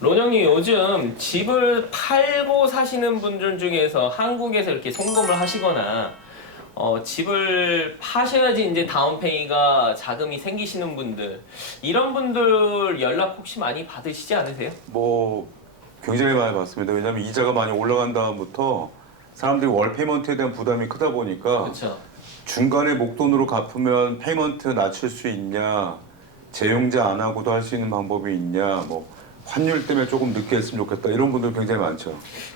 론영님 요즘 집을 팔고 사시는 분들 중에서 한국에서 이렇게 송금을 하시거나 집을 파셔야지 이제 다운페이가 자금이 생기시는 분들 이런 분들 연락 혹시 많이 받으시지 않으세요? 뭐 굉장히 많이 받습니다. 왜냐하면 이자가 많이 올라간 다음부터 사람들이 월 페이먼트에 대한 부담이 크다 보니까 그렇죠. 중간에 목돈으로 갚으면 페이먼트 낮출 수 있냐, 재용자 안 하고도 할 수 있는 방법이 있냐, 뭐 환율 때문에 조금 늦게 했으면 좋겠다 이런 분들 굉장히 많죠.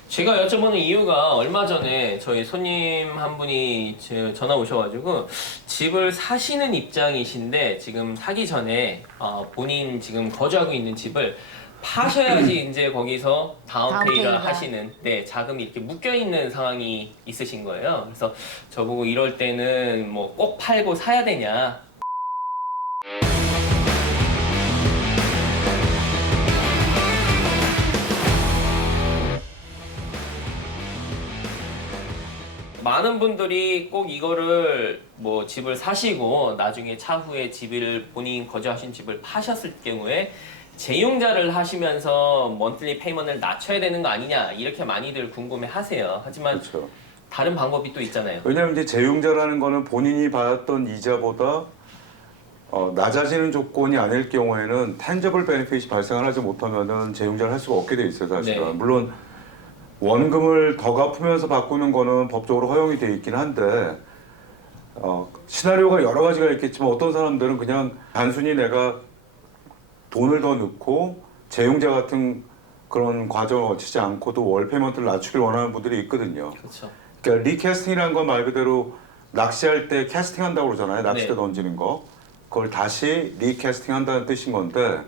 제가 여쭤보는 이유가 얼마 전에 저희 손님 한 분이 전화 오셔가지고 집을 사시는 입장이신데 지금 사기 전에 본인 지금 거주하고 있는 집을 파셔야지 이제 거기서 다운페이를 다운페이가. 하시는 자금이 이렇게 묶여 있는 상황이 있으신 거예요. 그래서 저보고 이럴 때는 뭐 꼭 팔고 사야 되냐. 많은 분들이 꼭 이거를 뭐 집을 사시고 나중에 차후에 집을 본인 거주하신 집을 파셨을 경우에 재용자를 하시면서 먼틀리 페이먼트를 낮춰야 되는 거 아니냐 이렇게 많이들 궁금해 하세요. 하지만 그렇죠. 다른 방법이 또 있잖아요. 왜냐하면 이제 재용자라는 거는 본인이 받았던 이자보다 낮아지는 조건이 아닐 경우에는 탄저블 베네핏이 발생을 하지 못하면은 재용자를 할 수가 없게 돼 있어요, 사실은. 네. 물론 원금을 더 갚으면서 바꾸는 거는 법적으로 허용이 돼 있긴 한데 시나리오가 여러 가지가 있겠지만 어떤 사람들은 그냥 단순히 내가 돈을 더 넣고 재용자 같은 그런 과정을 거치지 않고도 월 페이먼트를 낮추길 원하는 분들이 있거든요. 그렇죠. 그러니까 리캐스팅이라는 건 말 그대로 낚시할 때 캐스팅한다고 그러잖아요. 낚싯대 네. 던지는 거. 그걸 다시 리캐스팅한다는 뜻인 건데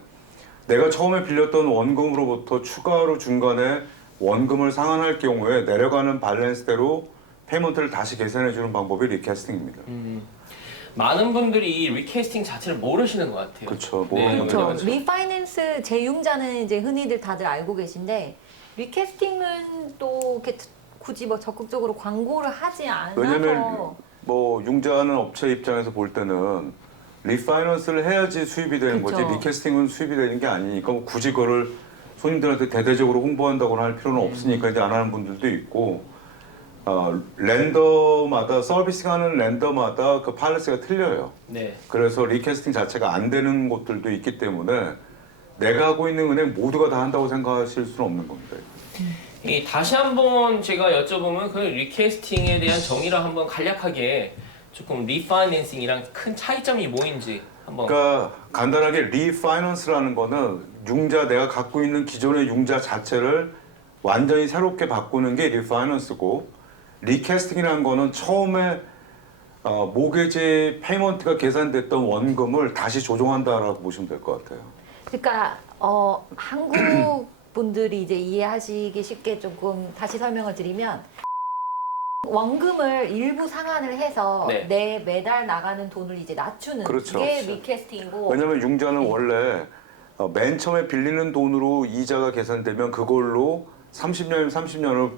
내가 처음에 빌렸던 원금으로부터 추가로 중간에 원금을 상환할 경우에 내려가는 밸런스대로 페이먼트를 다시 계산해주는 방법이 리캐스팅입니다. 많은 분들이 리캐스팅 자체를 모르시는 것 같아요. 그렇죠. 네, 모르는 그렇죠. 거죠. 리파이낸스 재융자는 이제 흔히들 다들 알고 계신데 리캐스팅은 또 이렇게 굳이 뭐 적극적으로 광고를 하지 않아서 왜냐면 뭐 융자하는 업체 입장에서 볼 때는 리파이낸스를 해야지 수입이 되는 거지 그렇죠. 리캐스팅은 수입이 되는 게 아니니까 뭐 굳이 그거를 손님들한테 대대적으로 홍보한다거나 할 필요는 없으니까 이제 안 하는 분들도 있고 랜더마다 서비스하는 랜더마다 그 팔레스가 틀려요. 네. 그래서 리캐스팅 자체가 안 되는 곳들도 있기 때문에 내가 하고 있는 은행 모두가 다 한다고 생각하실 수는 없는 겁니다. 다시 한번 제가 여쭤보면 그 리캐스팅에 대한 정의를 한번 간략하게 조금 리파이낸싱이랑 큰 차이점이 뭐인지 한번. 그러니까 간단하게 리파이낸스라는 거는 융자 내가 갖고 있는 기존의 융자 자체를 완전히 새롭게 바꾸는 게 리파이낸스고 리캐스팅이라는 거는 처음에 모게지 페이먼트가 계산됐던 원금을 다시 조정한다라고 보시면 될 것 같아요. 그러니까 한국 분들이 이제 이해하시기 쉽게 조금 다시 설명을 드리면 원금을 일부 상환을 해서 네. 내 매달 나가는 돈을 이제 낮추는 그렇죠. 게 그렇죠. 리캐스팅이고 왜냐하면 융자는 네. 원래 맨 처음에 빌리는 돈으로 이자가 계산되면 그걸로 30년이면 30년을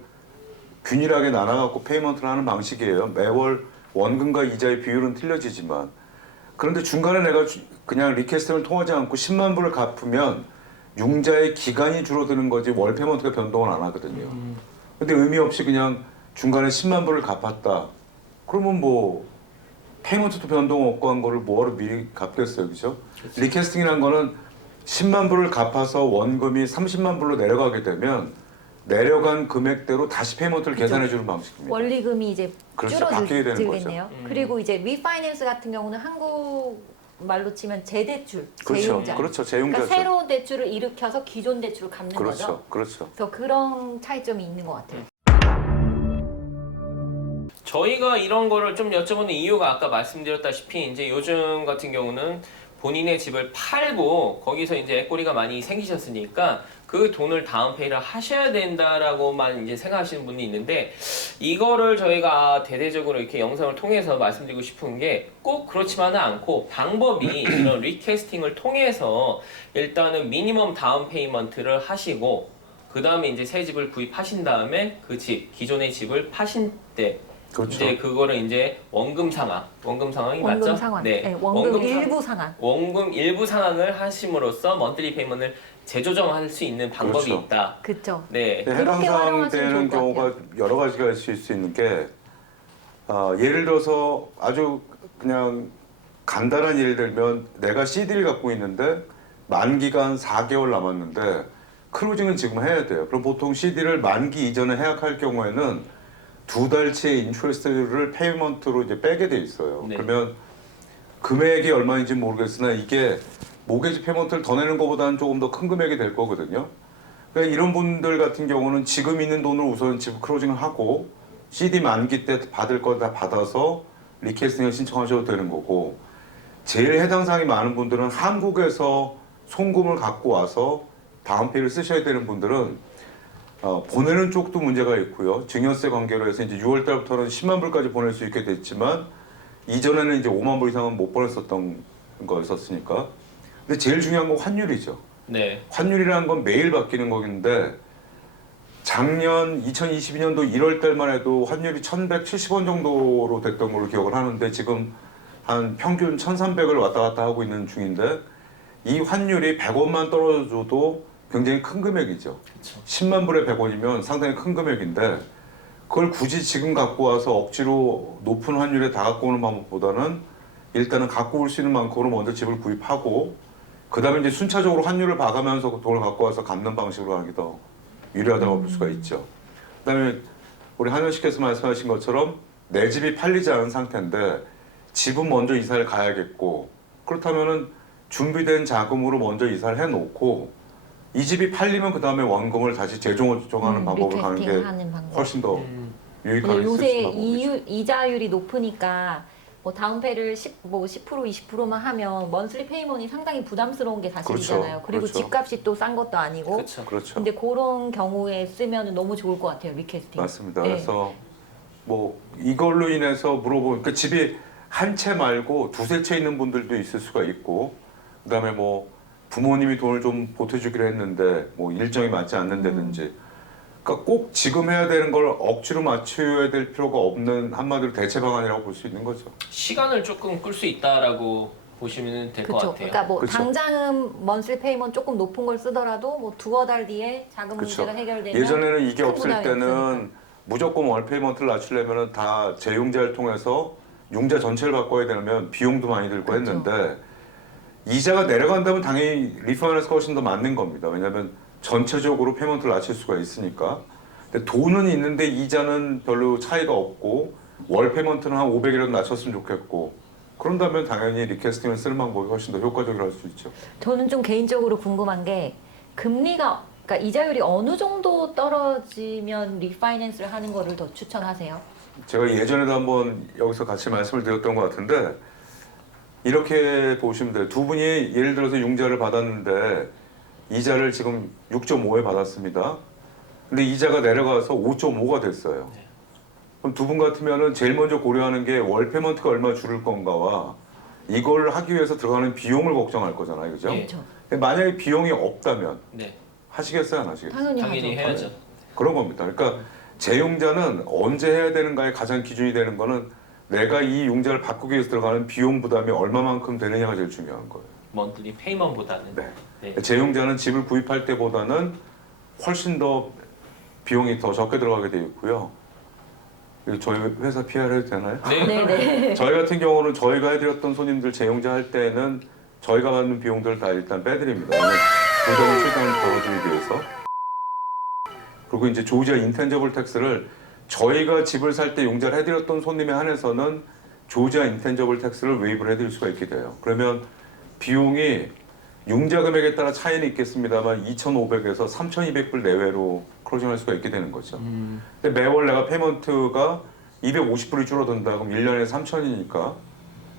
균일하게 나눠갖고 페이먼트를 하는 방식이에요. 매월 원금과 이자의 비율은 틀려지지만 그런데 중간에 내가 그냥 리캐스팅을 통하지 않고 10만 불을 갚으면 융자의 기간이 줄어드는 거지 월 페이먼트가 변동을 안 하거든요. 근데 의미 없이 그냥 중간에 10만 불을 갚았다. 그러면 뭐 페이먼트도 변동 없고 한 거를 뭐하러 미리 갚겠어요, 그죠? 리캐스팅이라는 거는 10만 불을 갚아서 원금이 30만 불로 내려가게 되면 내려간 금액대로 다시 페이먼트를 계산해주는 방식입니다. 원리금이 이제 그렇죠. 바뀌게 되는 줄어들겠네요. 그리고 이제 리파이낸스 같은 경우는 한국 말로 치면 재대출, 그렇죠, 재융자. 그렇죠, 재융자죠. 그러니까 새로운 대출을 일으켜서 기존 대출을 갚는 그렇죠, 거죠. 그렇죠. 그래서 그런 차이점이 있는 것 같아요. 저희가 이런 거를 좀 여쭤보는 이유가 아까 말씀드렸다시피 이제 요즘 같은 경우는 본인의 집을 팔고 거기서 이제 애꼬리가 많이 생기셨으니까 그 돈을 다운페이를 하셔야 된다라고만 이제 생각하시는 분이 있는데 이거를 저희가 대대적으로 이렇게 영상을 통해서 말씀드리고 싶은 게 꼭 그렇지만은 않고 방법이 이런 리캐스팅을 통해서 일단은 미니멈 다운페이먼트를 하시고 그 다음에 이제 새 집을 구입하신 다음에 그 집, 기존의 집을 파신 때 그렇죠. 이제 그거를 이제 원금 상환이 맞죠? 원금 상환. 네. 네, 원금 상- 일부 상환. 원금 일부 상환을 하심으로써 먼틀리 페이먼트를 재조정할 수 있는 방법이 그렇죠. 있다. 그렇죠. 네. 해당 그렇게 사항 활용하시면 되는 좋을 것 경우가 여러 가지가 있을 수 있는 게 예를 들어서 아주 그냥 간단한 예를 들면 내가 CD를 갖고 있는데 만기가 한 4개월 남았는데 크루징은 지금 해야 돼요. 그럼 보통 CD를 만기 이전에 해약할 경우에는 2달치의 인트레스트를 페이먼트로 이제 빼게 돼 있어요. 네. 그러면 금액이 얼마인지 모르겠으나 이게 모게지 페이먼트를 더 내는 것보다는 조금 더 큰 금액이 될 거거든요. 그러니까 이런 분들 같은 경우는 지금 있는 돈을 우선 지금 크로징을 하고 CD 만기 때 받을 거 다 받아서 리캐스팅을 신청하셔도 되는 거고 제일 해당 사항이 많은 분들은 한국에서 송금을 갖고 와서 다음 페이를 쓰셔야 되는 분들은 보내는 쪽도 문제가 있고요. 증여세 관계로 해서 이제 6월 달부터는 10만 불까지 보낼 수 있게 됐지만 이전에는 이제 5만 불 이상은 못 보냈었던 거였었으니까. 근데 제일 중요한 건 환율이죠. 네. 환율이라는 건 매일 바뀌는 거긴데 작년 2022년도 1월 달만 해도 환율이 1,170원 정도로 됐던 걸로 기억을 하는데 지금 한 평균 1,300을 왔다 갔다 하고 있는 중인데 이 환율이 100원만 떨어져도 굉장히 큰 금액이죠. 그렇죠. 10만 불에 100원이면 상당히 큰 금액인데 그걸 굳이 지금 갖고 와서 억지로 높은 환율에 다 갖고 오는 방법보다는 일단은 갖고 올 수 있는 만큼으로 먼저 집을 구입하고 그 다음에 이제 순차적으로 환율을 봐가면서 돈을 갖고 와서 갚는 방식으로 하는 게 더 유리하다고 볼 수가 있죠. 그 다음에 우리 한현 씨께서 말씀하신 것처럼 내 집이 팔리지 않은 상태인데 집은 먼저 이사를 가야겠고 그렇다면은 준비된 자금으로 먼저 이사를 해놓고 이 집이 팔리면 그 다음에 원금을 다시 재조정하는 방법을 가는 게 리캐스팅하는 방법. 훨씬 더 유익하게 근데 쓸 수 요새 있는 방법이죠. 이자율이 높으니까 뭐 다운페이를 10, 뭐 10%, 20%만 하면 먼슬리 페이먼이 상당히 부담스러운 게 사실이잖아요. 그렇죠. 그리고 그렇죠. 집값이 또 싼 것도 아니고. 그렇죠. 그렇죠. 근데 그런 경우에 쓰면 너무 좋을 것 같아요, 리캐스팅. 맞습니다. 네. 그래서 뭐 이걸로 인해서 물어보니까 집이 한 채 말고 두세 채 있는 분들도 있을 수가 있고 그다음에 뭐 부모님이 돈을 좀 보태주기로 했는데 뭐 일정이 맞지 않는다든지 그러니까 꼭 지금 해야 되는 걸 억지로 맞춰야 될 필요가 없는 한마디로 대체 방안이라고 볼 수 있는 거죠. 시간을 조금 끌 수 있다라고 보시면 될 것 그렇죠. 같아요. 그러니까 뭐 그쵸. 당장은 먼슬리 페이먼 조금 높은 걸 쓰더라도 뭐 두어 달 뒤에 자금 그쵸. 문제가 해결되면 예전에는 이게 큰 없을 부담이 때는 없으니까. 무조건 월 페이먼트를 낮추려면 다 재융자를 통해서 융자 전체를 바꿔야 되면 비용도 많이 들고 그쵸. 했는데 이자가 내려간다면 당연히 리파이낸스가 훨씬 더 맞는 겁니다. 왜냐하면 전체적으로 페이먼트를 낮출 수가 있으니까. 근데 돈은 있는데 이자는 별로 차이가 없고 월 페이먼트는 한 500이라도 낮췄으면 좋겠고 그런다면 당연히 리캐스팅을 쓰는 방법이 훨씬 더 효과적이라 할 수 있죠. 저는 좀 개인적으로 궁금한 게 금리가 그러니까 이자율이 어느 정도 떨어지면 리파이낸스를 하는 거를 더 추천하세요? 제가 예전에도 한번 여기서 같이 말씀을 드렸던 것 같은데 이렇게 보시면 돼요. 두 분이 예를 들어서 융자를 받았는데 이자를 지금 6.5에 받았습니다. 근데 이자가 내려가서 5.5가 됐어요. 그럼 두 분 같으면은 제일 먼저 고려하는 게 월 페이먼트가 얼마 줄을 건가와 이걸 하기 위해서 들어가는 비용을 걱정할 거잖아요. 그죠? 예. 그렇죠. 근데 만약에 비용이 없다면 네. 하시겠어요? 안 하시겠어요? 당연히 당연히 하죠. 해야죠. 그런 겁니다. 그러니까 재융자는 언제 해야 되는가의 가장 기준이 되는 거는 내가 이 융자를 바꾸기 위해서 들어가는 비용 부담이 얼마만큼 되느냐가 제일 중요한 거예요. 먼틀리 페이먼보다는. 네. 네. 재융자는 집을 구입할 때보다는 훨씬 더 비용이 더 적게 들어가게 되어 있고요. 이거 저희 회사 PR 해도 되나요? 네. 네네. 저희 같은 경우는 저희가 해드렸던 손님들 재용자 할 때는 저희가 받는 비용들을 다 일단 빼드립니다. 부정을 최대한 덜어주기 위해서. 그리고 이제 조지아 인텐저블 텍스를 저희가 집을 살 때 용자를 해드렸던 손님에 한해서는 조지아 인텐저블 텍스를 웨이브를 해드릴 수가 있게 돼요. 그러면 비용이 융자 금액에 따라 차이는 있겠습니다만 2,500에서 3,200불 내외로 크로징할 수가 있게 되는 거죠. 근데 매월 내가 페이먼트가 250불이 줄어든다 그럼 1년에 3,000이니까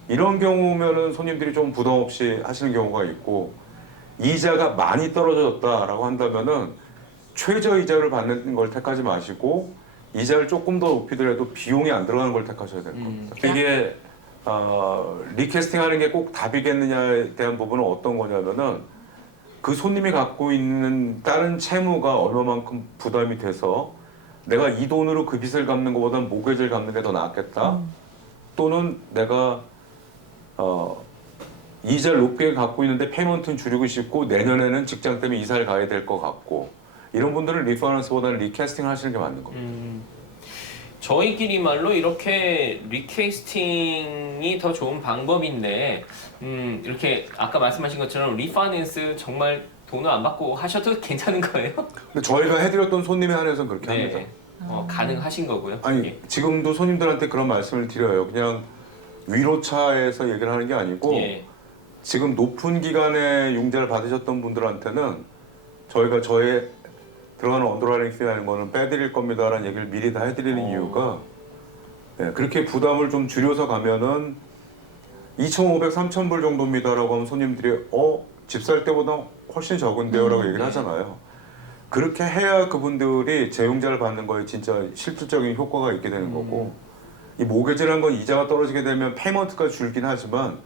이런 경우면은 손님들이 좀 부담 없이 하시는 경우가 있고 이자가 많이 떨어졌다라고 한다면은 최저 이자를 받는 걸 택하지 마시고 이자를 조금 더 높이더라도 비용이 안 들어가는 걸 택하셔야 될 겁니다. 이게 리캐스팅하는 게 꼭 답이겠느냐에 대한 부분은 어떤 거냐면은 그 손님이 갖고 있는 다른 채무가 얼마만큼 부담이 돼서 내가 이 돈으로 그 빚을 갚는 것보다는 모기지를 갚는 게 더 낫겠다. 또는 내가 이자를 높게 갖고 있는데 페이먼트는 줄이고 싶고 내년에는 직장 때문에 이사를 가야 될 것 같고 이런 분들은 리파이낸스보다는 리캐스팅 하시는 게 맞는 겁니다. 저희끼리 말로 이렇게 리캐스팅이 더 좋은 방법인데 이렇게 아까 말씀하신 것처럼 리파이낸스 정말 돈을 안 받고 하셔도 괜찮은 거예요? 근데 저희가 해드렸던 손님에 한해서는 그렇게 네. 합니다. 가능하신 거고요. 아니 예. 지금도 손님들한테 그런 말씀을 드려요. 그냥 위로차에서 얘기를 하는 게 아니고 예. 지금 높은 기간에 융자를 받으셨던 분들한테는 저희가 저의 들어가는 언더라이팅 피라는 거는 빼드릴 겁니다라는 얘기를 미리 다 해드리는 이유가 네, 그렇게 부담을 좀 줄여서 가면은 2,500, 3,000불 정도입니다라고 하면 손님들이 집 살 때보다 훨씬 적은데요라고 얘기를 하잖아요. 그렇게 해야 그분들이 재융자를 받는 거에 진짜 실질적인 효과가 있게 되는 거고 이 모기지라는 건 이자가 떨어지게 되면 페이먼트가 줄긴 하지만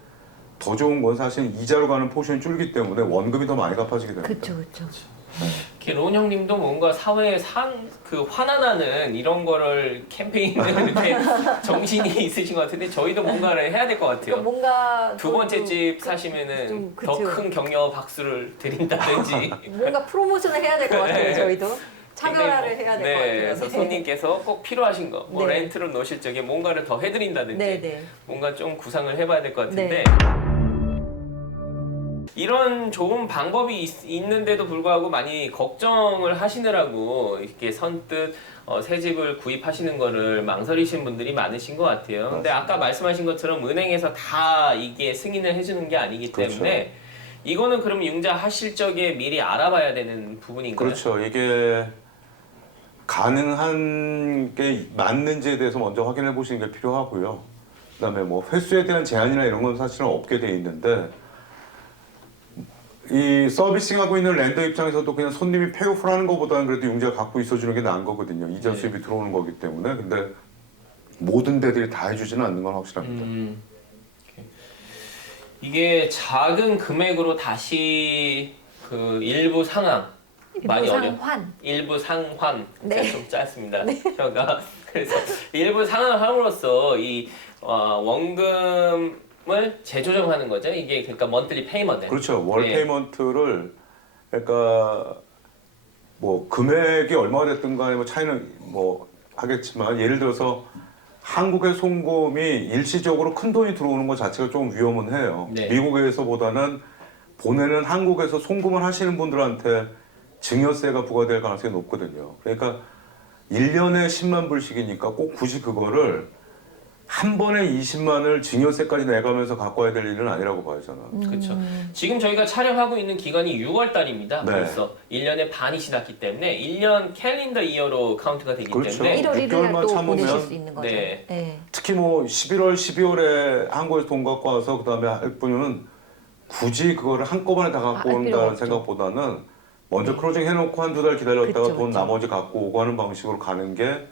더 좋은 건 사실 이자로 가는 포션이 줄기 때문에 원금이 더 많이 갚아지게 됩니다. 그렇죠. 이렇게 론 형님도 뭔가 사회에 환원하는 이런 거를 캠페인을 이렇게 정신이 있으신 것 같은데 저희도 뭔가를 해야 될 것 같아요. 그러니까 뭔가 두 번째 집 사시면은 좀 더 그쵸. 큰 격려 박수를 드린다든지 뭔가 프로모션을 해야 될 것 같아요. 네. 저희도 차별화를 해야 될 것 네, 같아요. 그래서 손님께서 꼭 필요하신 거, 뭐 네. 렌트로 놓으실 적에 뭔가를 더 해드린다든지 네네. 뭔가 좀 구상을 해봐야 될 것 같은데 네. 이런 좋은 방법이 있는데도 불구하고 많이 걱정을 하시느라고 이렇게 선뜻 새 집을 구입하시는 거를 망설이신 분들이 많으신 것 같아요. 근데 아까 말씀하신 것처럼 은행에서 다 이게 승인을 해주는 게 아니기 그렇죠. 때문에 이거는 그럼 융자 하실 적에 미리 알아봐야 되는 부분인가요? 그렇죠. 이게 가능한 게 맞는지에 대해서 먼저 확인해 보시는 게 필요하고요. 그다음에 뭐 횟수에 대한 제한이나 이런 건 사실은 없게 돼 있는데 이 서비싱하고 있는 랜더 입장에서도 그냥 손님이 페이오프를 하는 것보다는 그래도 융자를 갖고 있어주는 게 나은 거거든요. 이자 네. 수입이 들어오는 거기 때문에. 근데 모든 데들이 다 해주지는 않는 건 확실합니다. 오케이. 이게 작은 금액으로 다시 그 일부 상환 많이 어려. 상환. 일부 상환 네. 좀 짧습니다. 혀가 그래서 일부 상환을 함으로써 이 원금을 재조정하는 거죠. 이게 그러니까 먼틀리 페이먼트. 그렇죠. 월 네. 페이먼트를 그러니까 뭐 금액이 얼마가 됐든 간에 뭐 차이는 뭐 하겠지만 예를 들어서 한국의 송금이 일시적으로 큰 돈이 들어오는 것 자체가 좀 위험은 해요. 네. 미국에서보다는 보내는 한국에서 송금을 하시는 분들한테 증여세가 부과될 가능성이 높거든요. 그러니까 1년에 10만 불씩이니까 꼭 굳이 그거를 한 번에 20만을 증여세까지 내가면서 갖고 와야 될 일은 아니라고 봐요, 저는. 그렇죠. 지금 저희가 촬영하고 있는 기간이 6월 달입니다. 네. 벌써 1년의 반이 지났기 때문에 1년 캘린더 이어로 카운트가 되기 그렇죠. 때문에 1월 1일 날 6개월만 또 참으면- 보내실 수 있는 거죠. 네. 네. 특히 뭐 11월, 12월에 한국에서 돈 갖고 와서 그 다음에 할 분은 굳이 그거를 한꺼번에 다 갖고 할 필요가 온다는 없죠. 생각보다는 먼저 크로징 해놓고 한두 달 기다렸다가 그쵸, 돈 그쵸. 나머지 갖고 오고 하는 방식으로 가는 게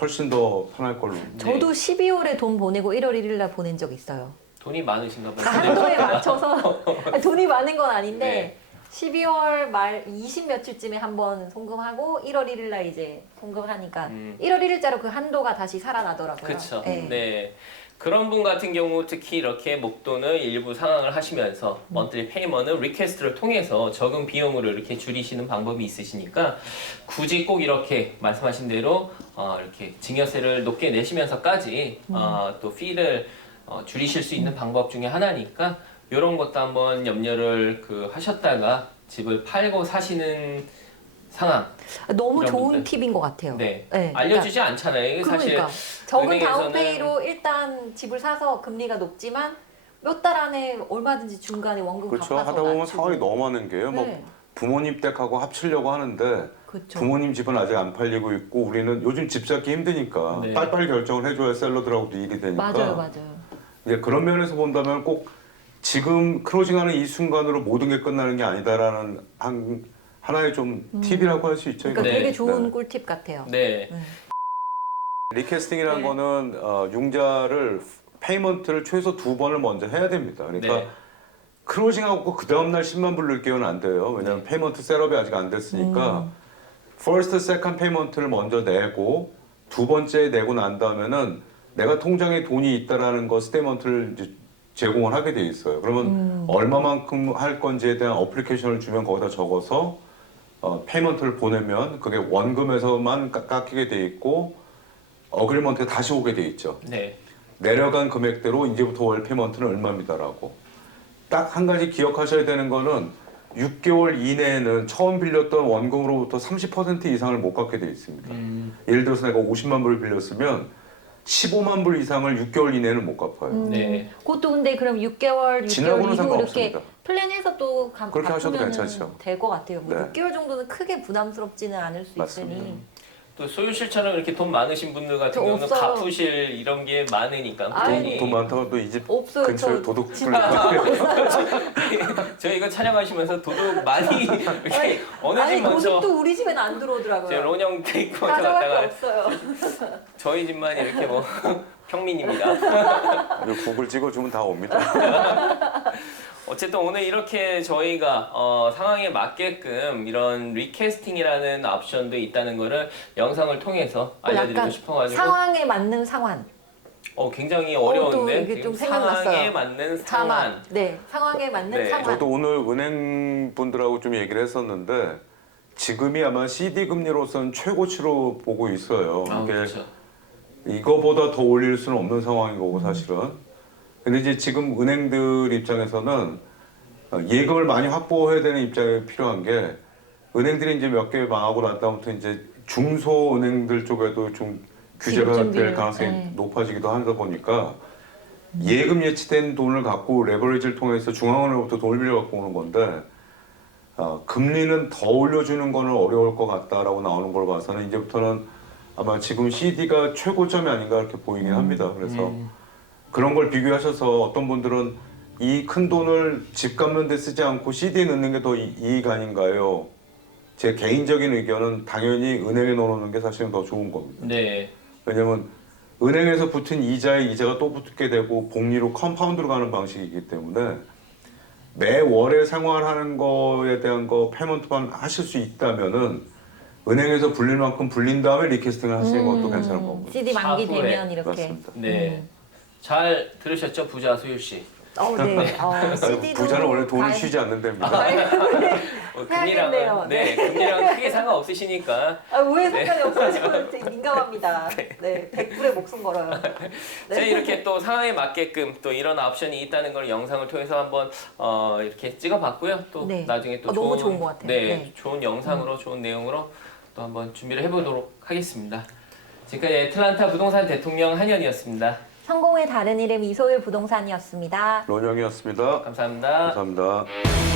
훨씬 더 편할 걸로. 저도 12월에 돈 보내고 1월 1일 날 보낸 적 있어요. 돈이 많으신가 봐요. 한도에 맞춰서 돈이 많은 건 아닌데 네. 12월 말 20 며칠쯤에 한번 송금하고 1월 1일 날 이제 송금하니까 1월 1일자로 그 한도가 다시 살아나더라고요. 그렇죠. 네. 네. 그런 분 같은 경우 특히 이렇게 목돈을 일부 상환을 하시면서 먼틀리 페이먼은 리퀘스트를 통해서 적은 비용으로 이렇게 줄이시는 방법이 있으시니까 굳이 꼭 이렇게 말씀하신 대로 이렇게 증여세를 높게 내시면서까지 또 피를 줄이실 수 있는 방법 중에 하나니까 이런 것도 한번 염려를 하셨다가 집을 팔고 사시는 상황. 너무 이런 좋은 분들. 팁인 것 같아요. 네. 네, 알려주지 않잖아요. 이게 사실 그러니까 적은 은행에서는- 다운페이로 일단 집을 사서 금리가 높지만 몇 달 안에 얼마든지 중간에 원금 그렇죠. 갚아서 하다 보면 낮추고. 상황이 너무 많은 게요. 뭐 네. 부모님 댁하고 합치려고 하는데 그렇죠. 부모님 집은 아직 안 팔리고 있고 우리는 요즘 집 잡기 힘드니까 네. 빨리빨리 결정을 해줘야 셀러들하고도 일이 되니까. 맞아요. 이제 그런 면에서 본다면 꼭 지금 크로징하는 이 순간으로 모든 게 끝나는 게 아니다라는 하나의 좀 팁이라고 할 수 있죠. 그러니까 네. 되게 좋은 네. 꿀팁 같아요. 네. 리캐스팅이라는 네. 거는 융자를 페이먼트를 최소 2번을 먼저 해야 됩니다. 그러니까 네. 크로징하고 그 다음날 10만 불 넣을게요는 안 돼요. 왜냐하면 페이먼트 셋업이 아직 안 됐으니까 퍼스트, 세컨드 페이먼트를 먼저 내고 두 번째 내고 난 다음에는 내가 통장에 돈이 있다라는 거 스테이먼트를 이제 제공을 하게 돼 있어요. 그러면 얼마만큼 할 건지에 대한 어플리케이션을 주면 거기다 적어서 페이먼트를 보내면 그게 원금에서만 깎이게 돼 있고 어그리먼트가 다시 오게 돼 있죠. 네. 내려간 금액대로 이제부터 월 페이먼트는 얼마입니다라고. 딱 한 가지 기억하셔야 되는 거는 6개월 이내에는 처음 빌렸던 원금으로부터 30% 이상을 못 갚게 돼 있습니다. 예를 들어서 내가 50만 불을 빌렸으면 15만 불 이상을 6개월 이내에는 못 갚아요. 네. 그것도 근데 그럼 6개월, 6개월 지나고는 이후 이렇게 상관없습니다. 플랜해서 또 그렇게 하셔도 괜찮죠. 될 것 같아요. 뭐 네. 6개월 정도는 크게 부담스럽지는 않을 수 맞습니다. 있으니. 또 소유 씨처럼 이렇게 돈 많으신 분들 같은 저 경우는 없어요. 갚으실 이런 게 많으니까 아이, 돈이. 돈 많다고 또 이 집 없어요. 근처에 저 도둑 진짜 뚫리고 저희 이거 촬영하시면서 도둑 많이 이렇게 어느 집 아니 먼저 도둑도 우리 집에는 안 제 들어오더라고요. 론형 테이크 먼저 가져갈 게 갔다가 없어요. 저희 집만 이렇게 뭐 평민입니다. 구글 찍어주면 다 옵니다. 어쨌든 오늘 이렇게 저희가 상황에 맞게끔 이런 리캐스팅이라는 옵션도 있다는 거를 영상을 통해서 알려드리고 약간 싶어가지고 상황에 맞는 상환. 굉장히 또 어려운데 이게 지금 좀 생각났어요. 상황에 맞는 상환. 네, 상황에 맞는 네. 상환. 저도 오늘 은행 분들하고 좀 얘기를 했었는데 지금이 아마 CD 금리로서는 최고치로 보고 있어요. 이게 그렇죠. 이거보다 더 올릴 수는 없는 상황인 거고 사실은. 근데 이제 지금 은행들 입장에서는 예금을 많이 확보해야 되는 입장이 필요한 게 은행들이 이제 몇 개 망하고 난 다음부터 이제 중소 은행들 쪽에도 좀 규제가 될 준비를, 가능성이 네. 높아지기도 하다 보니까 예금 예치된 돈을 갖고 레버리지를 통해서 중앙은행으로부터 돈을 빌려 갖고 오는 건데 금리는 더 올려주는 거는 어려울 것 같다라고 나오는 걸 봐서는 이제부터는 아마 지금 CD가 최고점이 아닌가 이렇게 보이긴 합니다. 그래서 그런 걸 비교하셔서 어떤 분들은 이 큰 돈을 집 갚는 데 쓰지 않고 CD에 넣는 게 더 이익 아닌가요? 제 개인적인 의견은 당연히 은행에 넣어놓는 게 사실은 더 좋은 겁니다. 네. 왜냐면 은행에서 붙은 이자에 이자가 또 붙게 되고 복리로 컴파운드로 가는 방식이기 때문에 매월에 생활하는 거에 대한 거 페이먼트만 하실 수 있다면은 은행에서 불릴 만큼 불린 다음에 리캐스팅을 하시는 것도 괜찮은 겁니다. CD 만기 차후에. 되면 이렇게. 맞습니다. 네. 잘 들으셨죠, 부자 소율 씨? 네. CD도 부자는 원래 돈을 쉬지 않는 데입니다. 해야겠네요. 네, 금리랑 크게 상관 없으시니까. 왜 상관이 없어요? 저는 되게 민감합니다. 네, 100불에 목숨 걸어요. 제가 이렇게 또 상황에 맞게끔 또 이런 옵션이 있다는 걸 영상을 통해서 한번 이렇게 찍어봤고요. 또 네. 나중에 또 너무 좋은 것 같아요. 네, 네. 좋은 영상으로 좋은 내용으로 또 한번 준비를 해보도록 하겠습니다. 지금까지 애틀란타 부동산 대통령 한현이었습니다. 성공의 다른 이름 이소율 부동산이었습니다. 론영이었습니다. 감사합니다. 감사합니다.